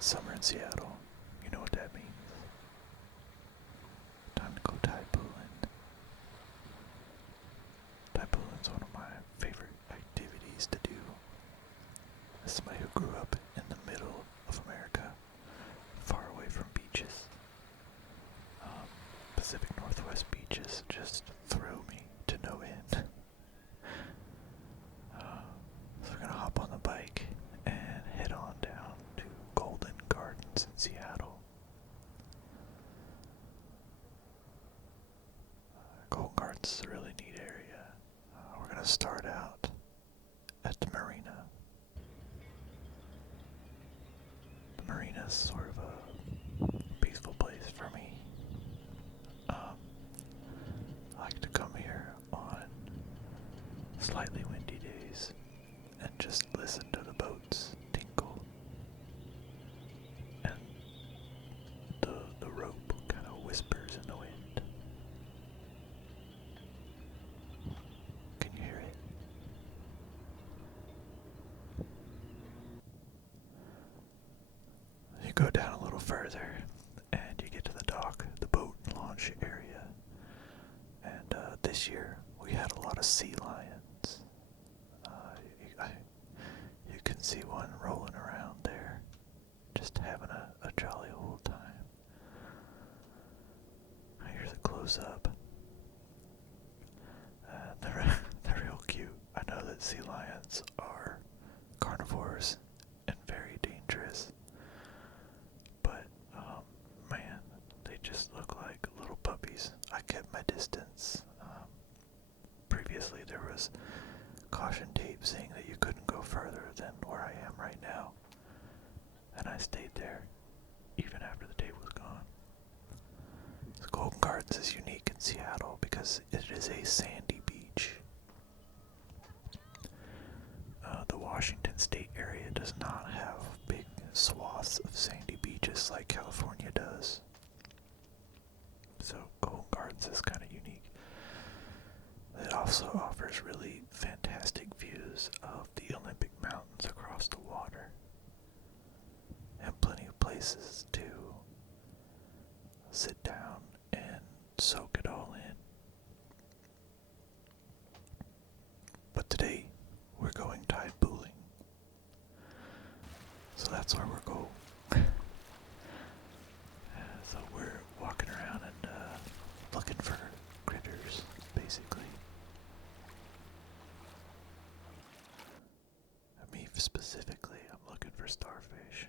It's summer in Seattle. You know what that means. Time to go tide pooling. Tide pooling's one of my favorite activities to do. As somebody who grew up in the middle of America, far away from beaches, Pacific Northwest beaches just thrill me to no end. So we're gonna hop on the bike and head on down to Golden Gardens in Seattle. Golden Gardens is a really neat area. We're gonna start out at the marina. The marina is sort of a peaceful place for me. I like to come here on slightly windy days and just listen to the boats tinkle and the rope kind of whispers in the wind. Can you hear it? You go down a little further and you get to the dock, the boat launch area. And this year we had a lot of sea lions. You can see one rolling around there, just having a jolly old time. Here's a close-up. They're real cute. I know that sea lions are carnivores and very dangerous, but man, they just look like little puppies. I kept my distance. Previously there was caution tape saying that you couldn't go further than where I am right now, and I stayed there even after the tape was gone. The Golden Gardens is unique in Seattle because it is a sandy beach. The Washington State area does not have big swaths of sandy beaches like California does. So Golden Gardens is kind of unique. It also offers really fantastic views of the Olympic Mountains across the water, and plenty of places to sit down and soak it all in. But today we're going tide pooling, so that's where we're going. So we're walking around and looking for critters, basically. Me specifically, I'm looking for starfish.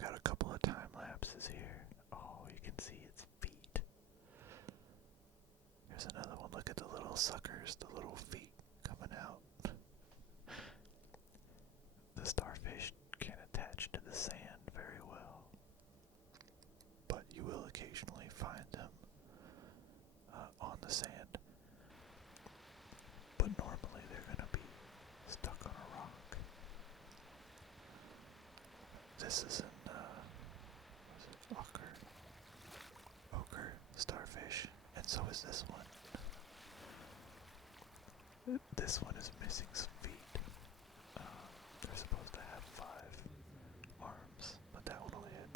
I got a couple of time lapses here. Oh, you can see its feet. Here's another one. Look at the little suckers, the little feet coming out. The starfish can't attach to the sand very well, but you will occasionally find them on the sand. But normally they're going to be stuck on a rock. This is an ochre starfish, and so is this one. This one is missing some feet. They're supposed to have 5 arms, but that one only had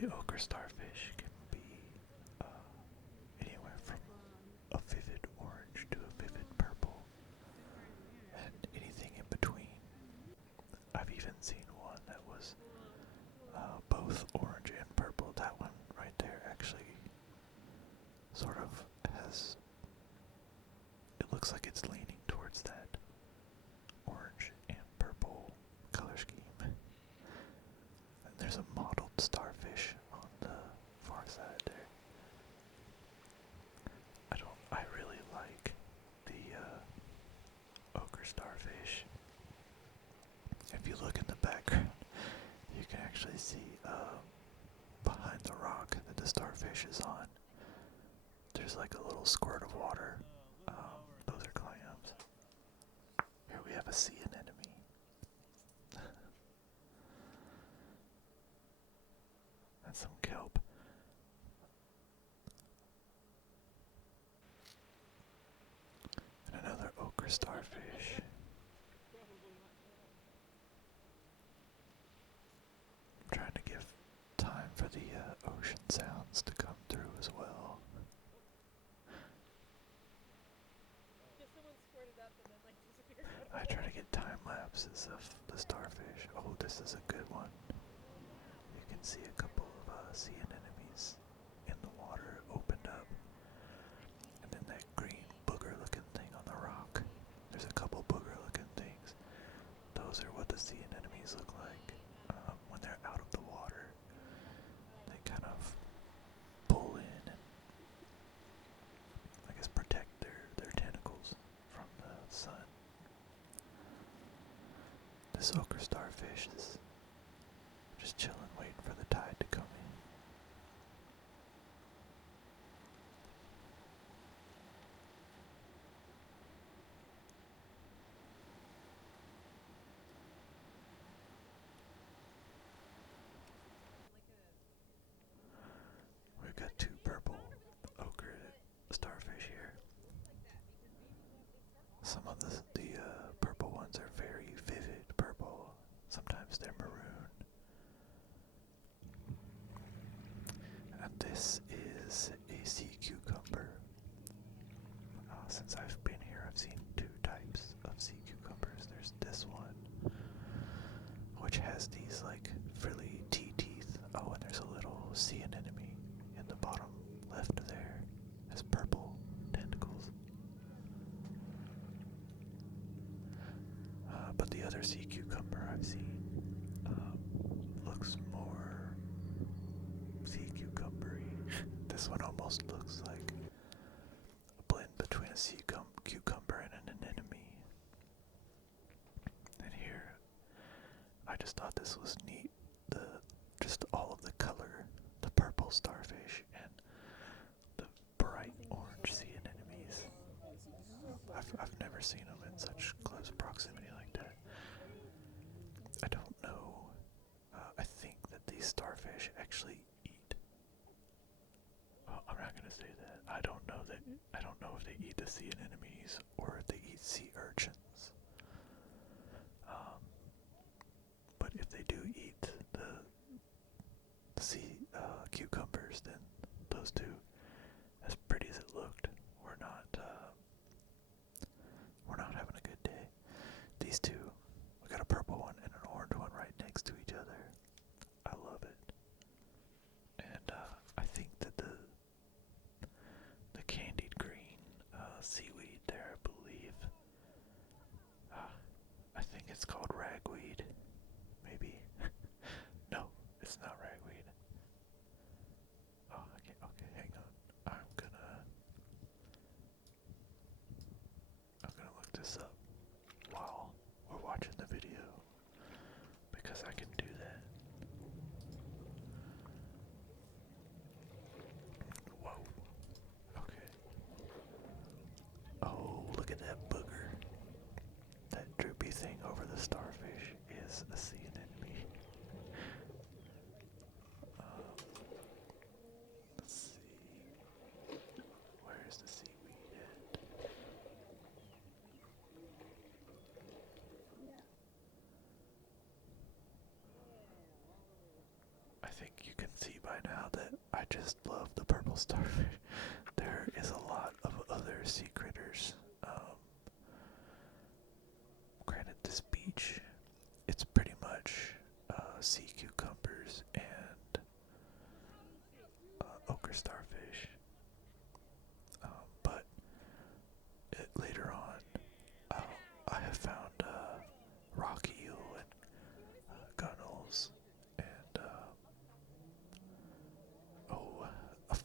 3. The ochre starfish can be anywhere from a vivid orange to a vivid purple, and anything in between. I've even seen one that was both orange and purple. That one right there actually sort of has, it looks like it's leaning towards that orange and purple color scheme. And there's a mottled starfish on the far side there. I really like the ochre starfish. If you look in the background, you can actually see behind the rock that the starfish is on, there's like a little squirt of water. Those are clams. Here we have a sea anemone. That's some kelp. And another ochre starfish. get time lapses of the starfish. Oh, this is a good one. You can see a couple of sea anemones in the water opened up. And then that green booger looking thing on the rock. There's a couple booger looking things. Those are what the sea anemones look like when they're out of the water. They kind of pull in and I guess protect their tentacles from the sun. This ochre starfish is just chilling, waiting for the tide to come in. We've got two purple ochre starfish here. Some of the purple ones are very vivid purple. Sometimes they're maroon. And this is a sea cucumber. Since I've been here, I've seen two types of sea cucumbers. There's this one, which has these like frilly teeth. Oh, and there's a little sea anemone in the bottom left there. Has purple tentacles. But the other sea cucumber I've seen looks more sea cucumbery. This one almost looks like a blend between a sea cucumber and an anemone. And here, I just thought this was neat. Just all of the color, the purple starfish and the bright orange sea anemones. I've never seen them in such close proximity like that. I don't know. I think that these starfish actually eat. Well, I'm not gonna say that. I don't know if they eat the sea anemones or if they eat sea urchins. But if they do eat the sea cucumbers, then those two, as pretty as it looked, were not having a good day. These two, we got a purple one and an orange one right next to each other. I love it. And I think that the candied green seaweed there, I believe, I think it's called ragweed. Maybe. No, it's not ragweed. Oh, okay, hang on. I'm gonna look this up while we're watching the video because I can do that. Whoa. Okay. Oh, look at that booger. That droopy thing over the starfish is a sea anemone. Let's see. Where's the seaweed at? I think you can see by now that I just love the purple starfish. There is a lot of other sea critters. Granted, this beach, it's pretty much sea cucumbers and ochre starfish. But later on, I have found rock eel and gunnels and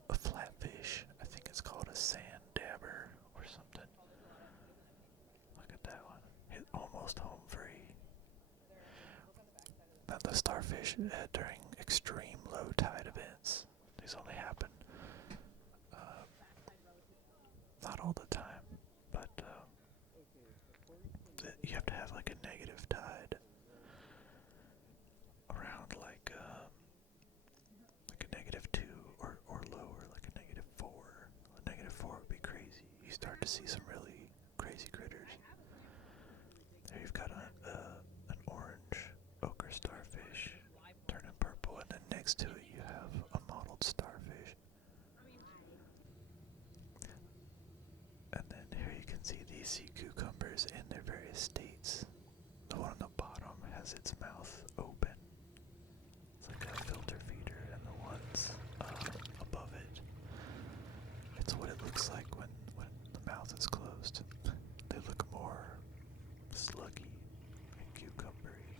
a flatfish. I think it's called a sand dabber or something. Look at that one. It's almost home free. Now the starfish during extreme low tide events. These only happen not all the time, but you have to have like a negative tide around like a -2 or lower, like a -4. A -4 would be crazy. You start to see some really crazy critters. There you've got an orange ochre starfish turning purple, and then next to it you have a mottled starfish. And then here you can see these sea cucumbers in their various states. the one on the bottom has its mouth open. It's like a filter feeder, and the ones above it, it's what it looks like when the mouth is closed. They look more sluggy and cucumbery.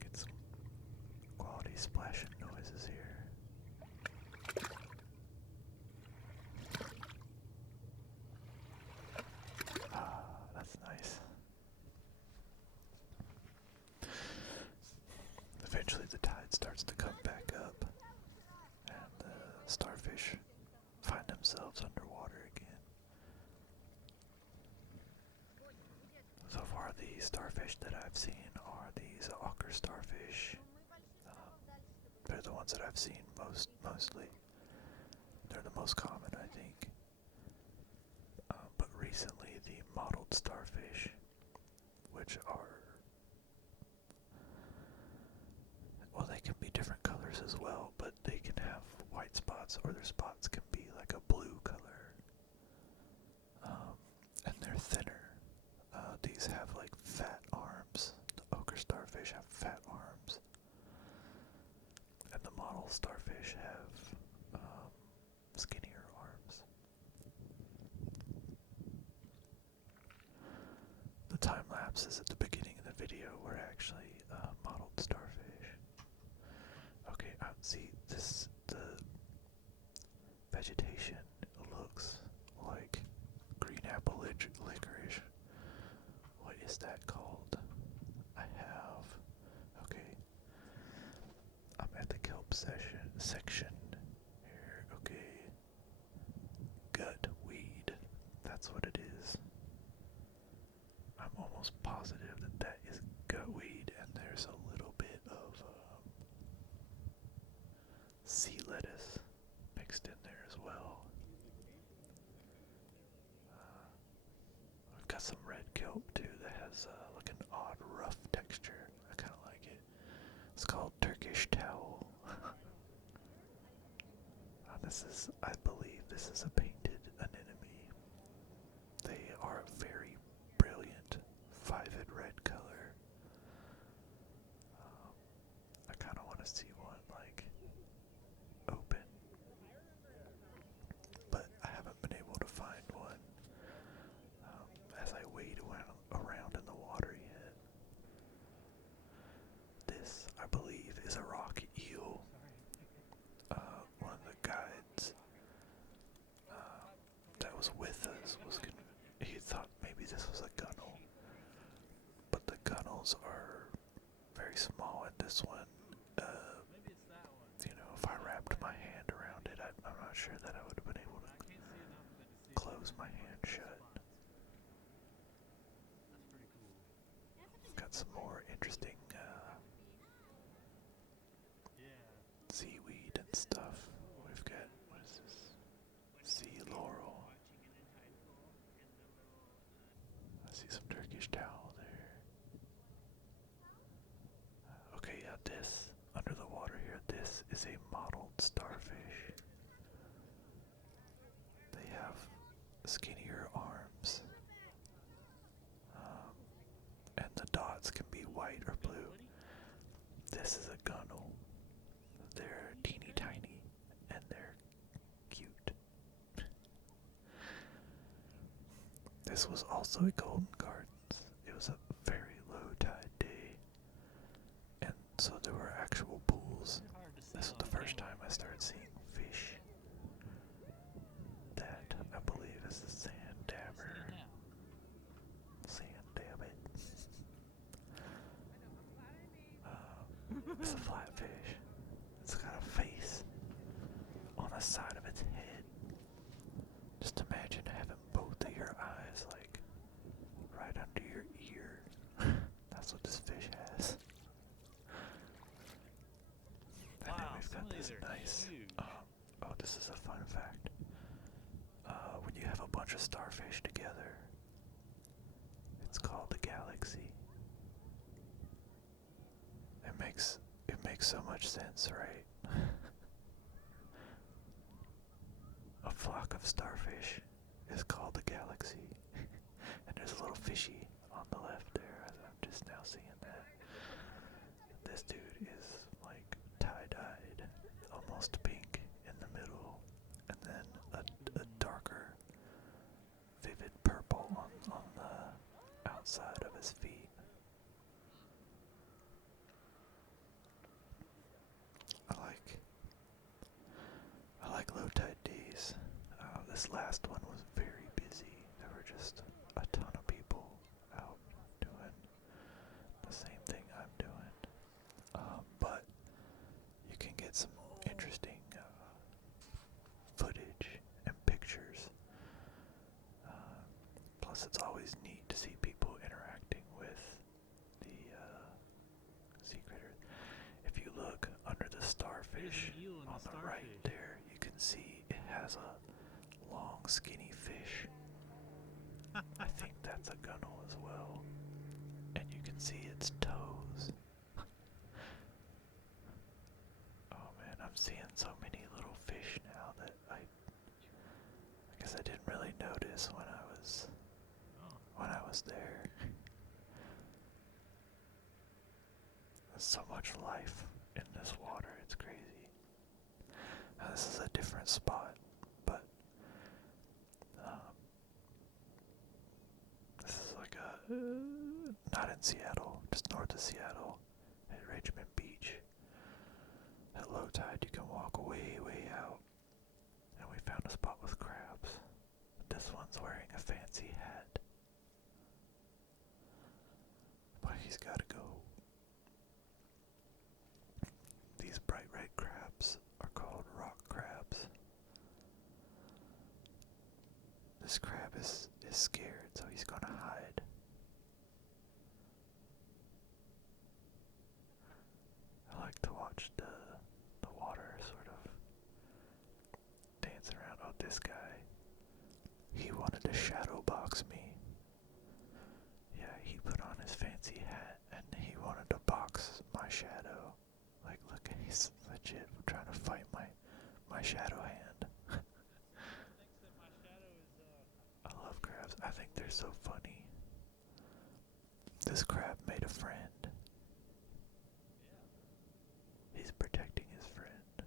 Get some quality splashing noises here. Ah, that's nice. Eventually the tide starts to come back up, and the starfish find themselves underwater again. So far, the starfish that I've seen are these ochre starfish. They're the ones that I've seen mostly. They're the most common, I think. But recently, the mottled starfish, which are, well, they can be different colors as well, but they can have white spots, or their spots can be like a blue color. And they're thinner. These have like fat arms. The ochre starfish have fat arms. And the mottled starfish have skinnier arms. The time lapses at the beginning of the video were actually mottled starfish. Okay, see this, the vegetation looks like green apple licorice. What is that called? I have, okay, I'm at the kelp section here, okay, gut weed, that's what it is. I'm almost positive that that is gutweed, and there's a little bit of sea lettuce mixed in there as well. I've got some red kelp too that has like an odd rough texture. I kind of like it. It's called Turkish towel. This is, I believe, this is a painted anemone. They are a very brilliant, vivid red color. I kind of want to see one like open, but I haven't been able to find one as I wade around in the water yet. This, I believe, is a rock eel. One of the guides that was with us he thought maybe this was a gunnel, but the gunnels are very small, and this one, you know, if I wrapped my hand around it, I'm not sure that I would have been able to close my hand shut. Got some more interesting seaweed and stuff. We've got, what is this? Sea laurel. I see some Turkish towel there. Okay, yeah, this, under the water here, this is a mottled starfish. They have skinnier arms. And the dots can be white or blue. This is a gunnel. They're teeny tiny, and they're cute. This was also at Golden Gardens. It was a very low tide day, and so there were actual pools. This was the first time I started seeing fish. That, I believe, is the sand dabber. Sand dabbit. It's a flatfish. It's got a face on the side of its head. Just imagine having both of your eyes like right under your ear. That's what this fish has. And then we've got this nice, oh, this is a fun fact. When you have a bunch of starfish together, it's called a galaxy. It makes so much sense, right? A flock of starfish is called the galaxy. And there's a little fishy on the left there. I'm just now seeing that. This dude is like tie-dyed, almost pink in the middle, and then a darker, vivid purple on the outside of his feet. I like low tide days. This last one was very busy. There were just a ton of people out doing the same thing I'm doing. But you can get some interesting footage and pictures. Plus, it's always neat to see people interacting with the sea critters. If you look under the starfish on the right there, you can see it has a long, skinny fish. I think that's a gunnel as well. And you can see its toes. Oh man, I'm seeing so many little fish now that I guess I didn't really notice when I was there. There's so much life in this water, it's crazy. Now this is a different spot, but this is like not in Seattle, just north of Seattle, at Richmond Beach. At low tide, you can walk way, way out, and we found a spot with crabs. This one's wearing a fancy hat, but he's gotta go. These bright red crabs are called rock crabs. This crab is scared, so he's gonna hide. I like to watch the water sort of dance around. Oh, this guy. He wanted to shadow box me. Yeah, he put on his fancy hat and he wanted to box my shadow. Like, look, he's legit trying to fight my shadow hand. I love crabs. I think they're so funny. This crab made a friend. He's protecting his friend.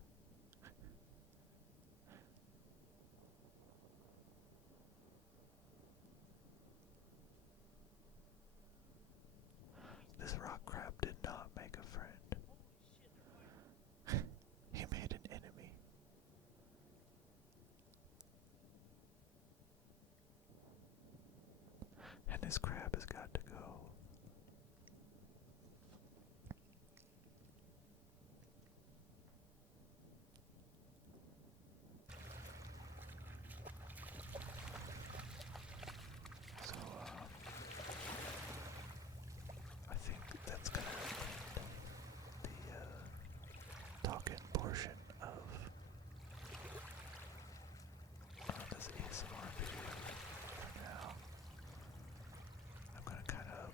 This rock crab did not make a friend. He made an enemy. And this crab has got to go. So, I think that's gonna end the talking portion of this ASMR video for now. I'm gonna kind of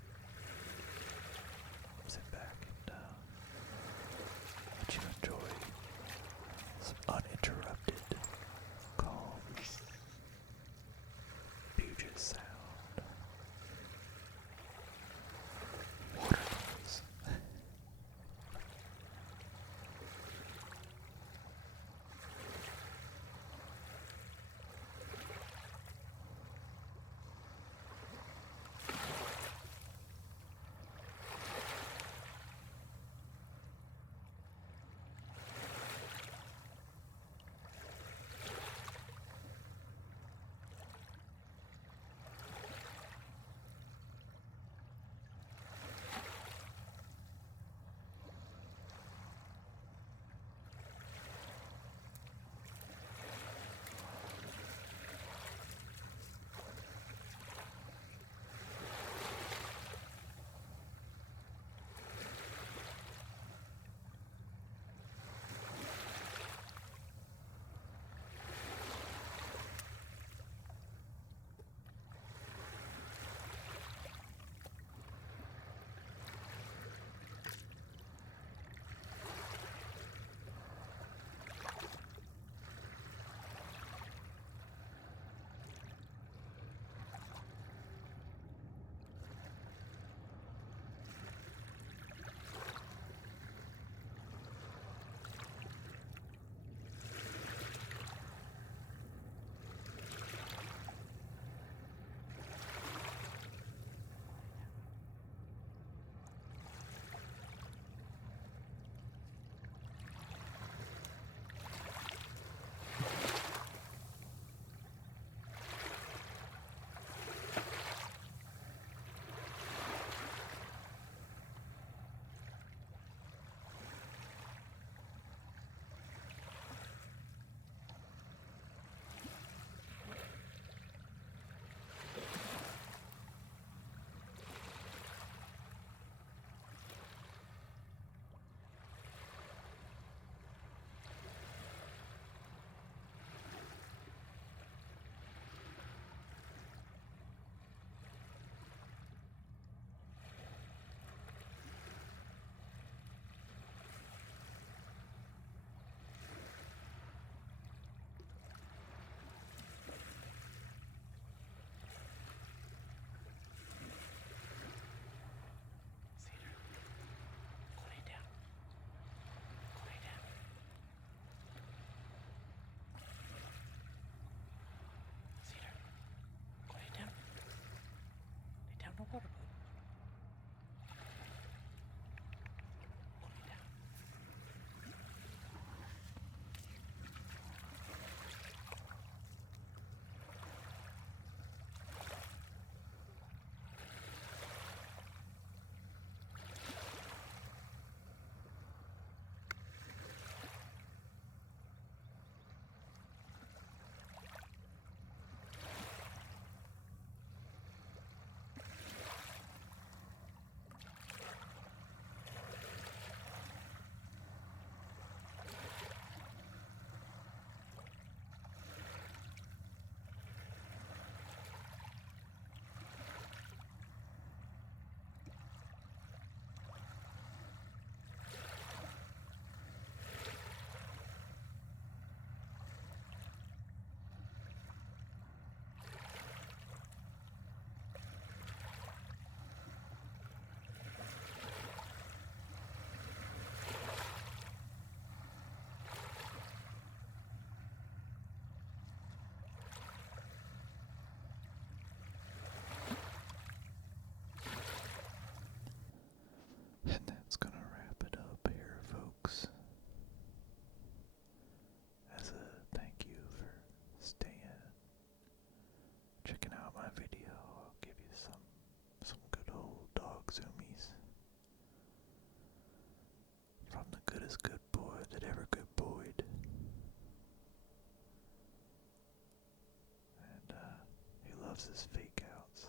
What's this fake outs?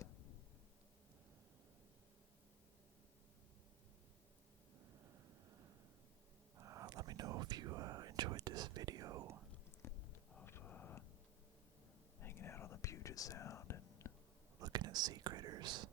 Let me know if you enjoyed this video of hanging out on the Puget Sound and looking at sea critters.